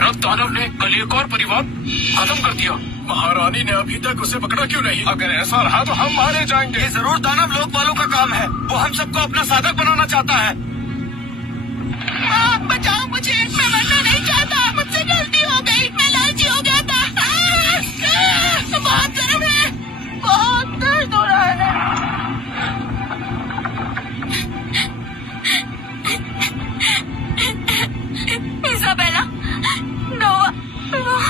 रक्त दानव ने कल एक और परिवार खत्म कर दिया। महारानी ने अभी तक उसे पकड़ा क्यों नहीं? अगर ऐसा रहा तो हम मारे जाएंगे। ये जरूर दानव लोक वालों का काम है। वो हम सबको अपना साधक बनाना चाहता है। बचाओ मुझे, मैं मरना नहीं चाहता। मुझसे गलती हो गई, मैं लालची हो गया था। बहुत गर्म है, बहुत दर्द हो रहा है। इज़ाबेला, नोआ, नोआ,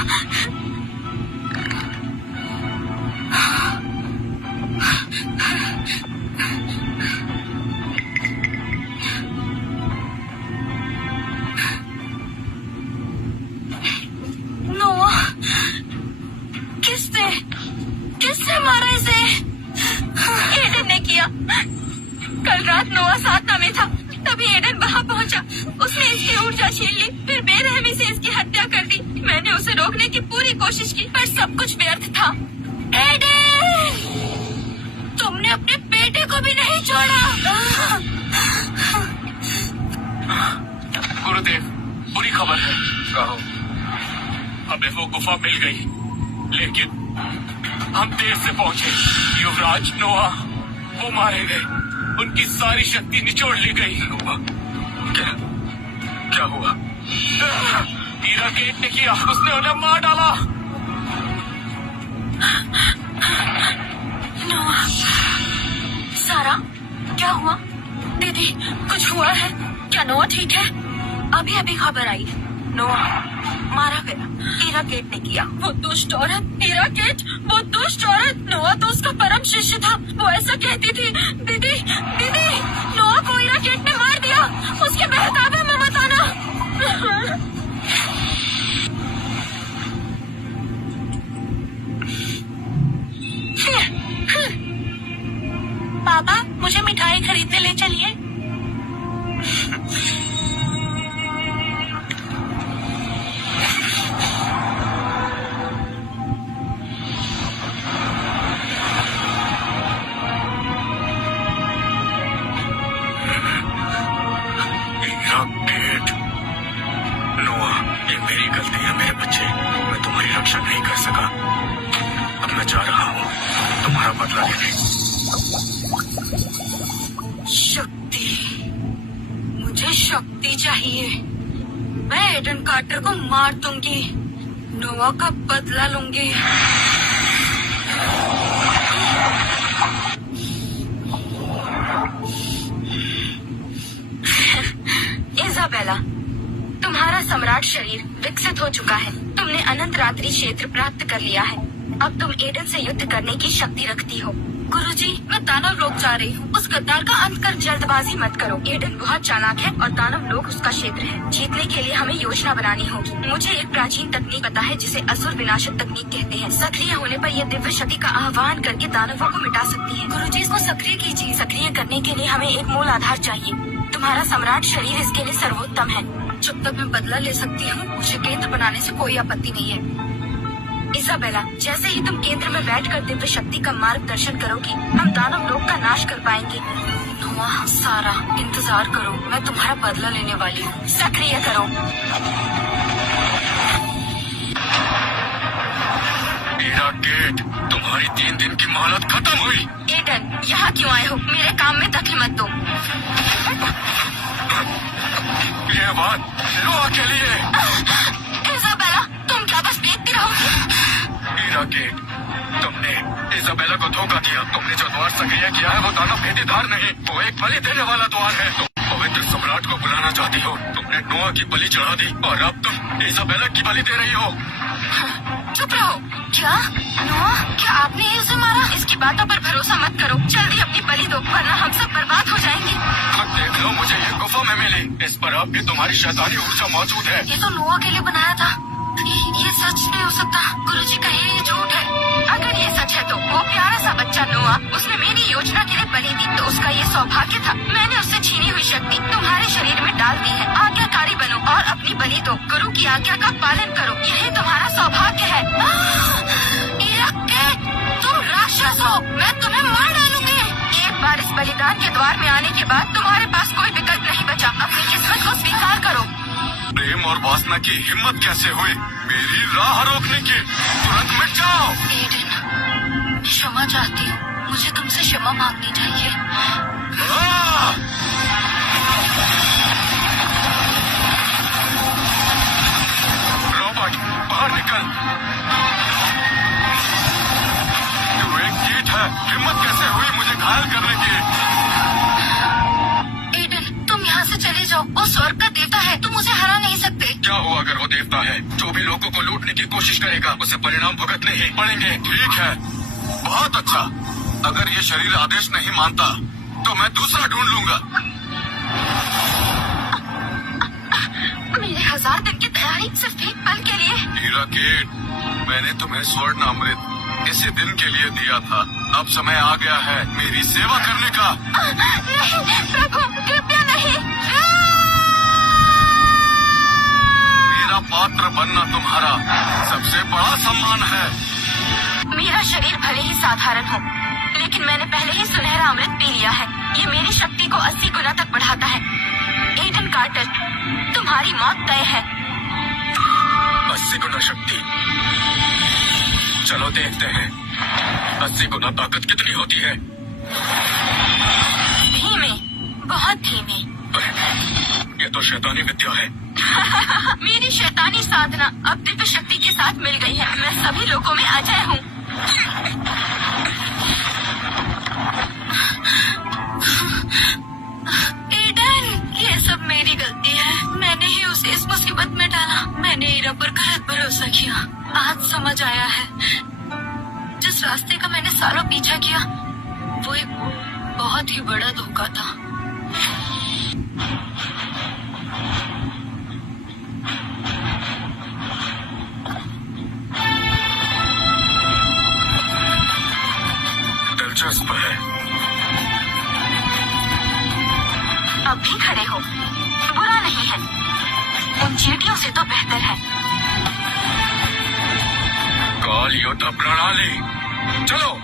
किसने मारा इसे? एडन ने किया। कल रात नोआ साधना में था, तभी एडन वहाँ पहुँचा। उसने इसकी ऊर्जा छीन ली, फिर बेरहमी से इसकी हत्या कर दी। मैंने उसे रोकने की पूरी कोशिश की, पर सब कुछ व्यर्थ था। एडन, तुमने अपने बेटे को भी नहीं छोड़ा। गुरुदेव, बुरी खबर है। कहो। हमें वो गुफा मिल गई, लेकिन हम देर से पहुंचे। युवराज नोआ वो मारे गए, उनकी सारी शक्ति निचोड़ ली गई। क्या हुआ? हीराकेट ने किया, उसने उन्हें मार डाला। नोआ, सारा, क्या हुआ? दीदी, कुछ हुआ है क्या? नोआ ठीक है? अभी खबर आई, नोआ मारा गया। हीराकेट ने किया। वो दुष्ट औरत, हीराकेट, वो दुष्ट औरत। नोआ तो उसका परम शिष्य था, वो ऐसा कहती थी। दीदी, नोआ को हीराकेट ने मार दिया। उसके बहकावे में मत आना। पापा, मुझे मिठाई खरीदने ले चलिए। नोआ, ये मेरी गलती है मेरे बच्चे। मैं तुम्हारी रक्षा नहीं कर सका। अब मैं जा रहा हूँ तुम्हारा बदला लेने। शक्ति, मुझे शक्ति चाहिए। मैं एडन कार्टर को मार दूंगी, नोआ का बदला लूंगी। इज़ाबेला, तुम्हारा सम्राट शरीर विकसित हो चुका है। तुमने अनंत रात्रि क्षेत्र प्राप्त कर लिया है। अब तुम एडन से युद्ध करने की शक्ति रखती हो। गुरुजी, मैं दानव लोक जा रही हूँ। उस गद्दार का अंत कर जल्दबाजी मत करो। एडन बहुत चालाक है और दानव लोक उसका क्षेत्र है। जीतने के लिए हमें योजना बनानी होगी। मुझे एक प्राचीन तकनीक पता है जिसे असुर विनाशक तकनीक कहते हैं। सक्रिय होने पर यह दिव्य शक्ति का आह्वान करके दानवों को मिटा सकती है। गुरुजी, इसको सक्रिय कीजिए। सक्रिय करने के लिए हमें एक मूल आधार चाहिए। तुम्हारा सम्राट शरीर इसके लिए सर्वोत्तम है। जब तक मैं बदला ले सकती हूँ, मुझे केंद्र बनाने से कोई आपत्ति नहीं है। इज़ाबेला, जैसे ही तुम केंद्र में बैठकर दिव्य शक्ति का मार्गदर्शन करोगी, हम दानव लोक का नाश कर पाएंगे। नोआ, सारा, इंतजार करो, मैं तुम्हारा बदला लेने वाली हूँ। सक्रिय करो। हीराकेट, तुम्हारी 3 दिन की मोहलत खत्म हुई। एडन, यहाँ क्यों आए हो? मेरे काम में दखल मत दो। ये बात नोआ के लिए। इज़ाबेला, तुम क्या बस देखती रहोगी? हीराकेट, तुमने इज़ाबेला को धोखा दिया। तुमने जो द्वार सक्रिय किया है वो दानव भेदीदार नहीं, वो एक बलि देने वाला द्वार है। तुम पवित्र सम्राट को बुलाना चाहती हो। तुमने नोआ की बलि चढ़ा दी और अब तुम इज़ाबेला की बलि दे रही हो। चुप रहो। क्या नोआ, क्या आपने इसे मारा? इसकी बातों पर भरोसा मत करो। जल्दी अपनी बलि दो, वरना हम सब बर्बाद हो जाएंगे। देख लो, मुझे ये गुफा में मिली। इस पर अब भी तुम्हारी शैतानी ऊर्जा मौजूद है। ये तो नोआ के लिए बनाया था। ये सच नहीं हो सकता। गुरुजी कहिए ये झूठ है। अगर ये सच है तो वो प्यारा सा बच्चा नोआ, उसने मेरी योजना के लिए बलि दी, तो उसका ये सौभाग्य था। मैंने उससे छीनी हुई शक्ति तुम्हारे शरीर में डाल दी है। आज्ञाकारी बनो और अपनी बलि दो। गुरु की आज्ञा का पालन करो, यही तुम्हारा सौभाग्य है। तुम राक्षस हो, मैं तुम्हें मार डालूंगी। एक बार इस बलिदान के द्वार में आने के बाद तुम्हारे पास कोई विकल्प नहीं बचा। अपनी किस्मत को स्वीकार करो। प्रेम और वासना की हिम्मत कैसे हुई मेरी राह रोकने की? तुरंत मिट जाओ। एडन, क्षमा चाहती हूँ, मुझे तुमसे क्षमा मांगनी चाहिए। रॉबर्ट, बाहर निकल। तू एक कीट है, हिम्मत कैसे हुई मुझे घायल करने की? एडन, तुम यहाँ से चले जाओ, वो स्वर्ग का देवता है, तुम उसे हरा नहीं सकते। क्या हुआ अगर वो देवता है? जो भी लोगों को लूटने की कोशिश करेगा उसे परिणाम भुगतने ही पड़ेंगे। ठीक है, बहुत अच्छा। अगर ये शरीर आदेश नहीं मानता तो मैं दूसरा ढूंढ लूंगा। मेरे 1000 दिन की तैयारी सिर्फ एक पल के लिए। हीरा केट, मैंने तुम्हें स्वर्ण अमृत इसी दिन के लिए दिया था। अब समय आ गया है मेरी सेवा करने का। नहीं प्रभु, कृपया नहीं। मेरा पात्र बनना तुम्हारा सबसे बड़ा सम्मान है। मेरा शरीर भले ही साधारण हो, लेकिन मैंने पहले ही सुनहरा अमृत पी लिया है। ये मेरी शक्ति को 80 गुना तक बढ़ाता है। एडन कार्टर, तुम्हारी मौत तय है। 80 गुना शक्ति? चलो देखते हैं 80 गुना ताकत कितनी होती है। धीमे, बहुत धीमे। ये तो शैतानी विद्या है। मेरी शैतानी साधना अब दिव्य शक्ति के साथ मिल गई है। मैं सभी लोगों में अजय हूँ। एडन, ये सब मेरी गलती है। मैंने ही उसे इस मुसीबत में डाला। मैंने ईरा पर गलत भरोसा किया। आज समझ आया है, जिस रास्ते का मैंने सालों पीछा किया वो एक बहुत ही बड़ा धोखा था। दिलचस्प है। अब भी खड़े हो, बुरा नहीं है। उन चींटियों से तो बेहतर है। काल योद्धा प्रणाली, चलो।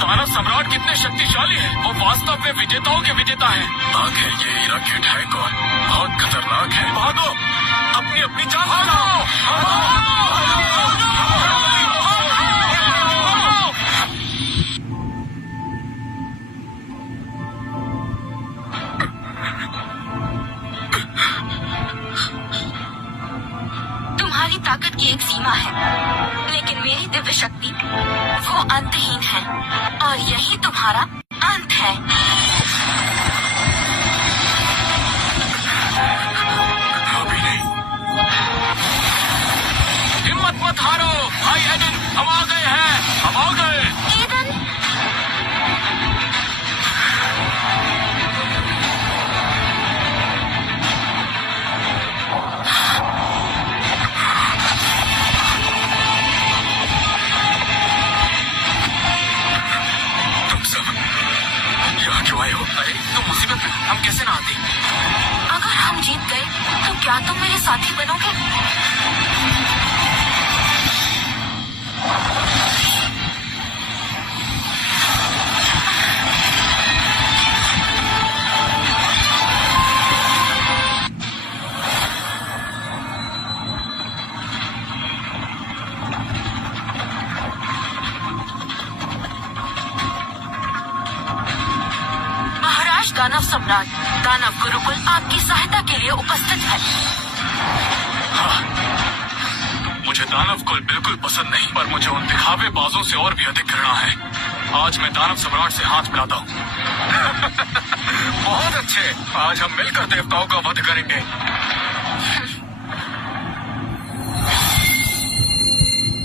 दानव सम्राट कितने शक्तिशाली है। वो वास्तव में विजेताओं के विजेता है। आगे ये हीरा केट है कौन? बहुत खतरनाक है। भागो, अपनी अपनी जान बचाओ। तुम्हारी ताकत की एक सीमा है, लेकिन मेरी दिव्य शक्ति वो अंतहीन है, और यही तुम्हारा अंत है। अभी नहीं। हिम्मत मत हारो भाई एडन, हम आ गए हैं, हम आ गए। एडन, अरे तुम मुसीबत में, हम कैसे ना आते? अगर हम जीत गए तो क्या तुम मेरे साथी बनोगे? दानव सम्राट, दानव गुरुकुल आपकी सहायता के लिए उपस्थित है। हाँ, मुझे दानव कुल बिल्कुल पसंद नहीं, पर मुझे उन दिखावे बाजों से और भी अधिक घृणा है। आज मैं दानव सम्राट से हाथ मिलाता हूँ। बहुत अच्छे, आज हम मिलकर देवताओं का वध करेंगे।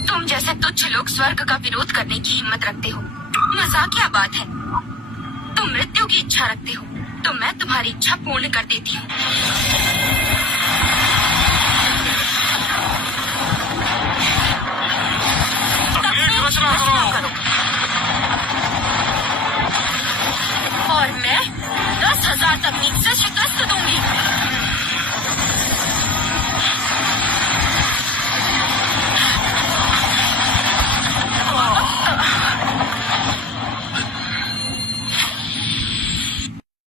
तुम जैसे तुच्छ लोग स्वर्ग का विरोध करने की हिम्मत रखते हो, मजाकिया बात है। तुम मृत्यु की इच्छा रखते हो, तो मैं तुम्हारी इच्छा पूर्ण कर देती हूँ। शिकस्त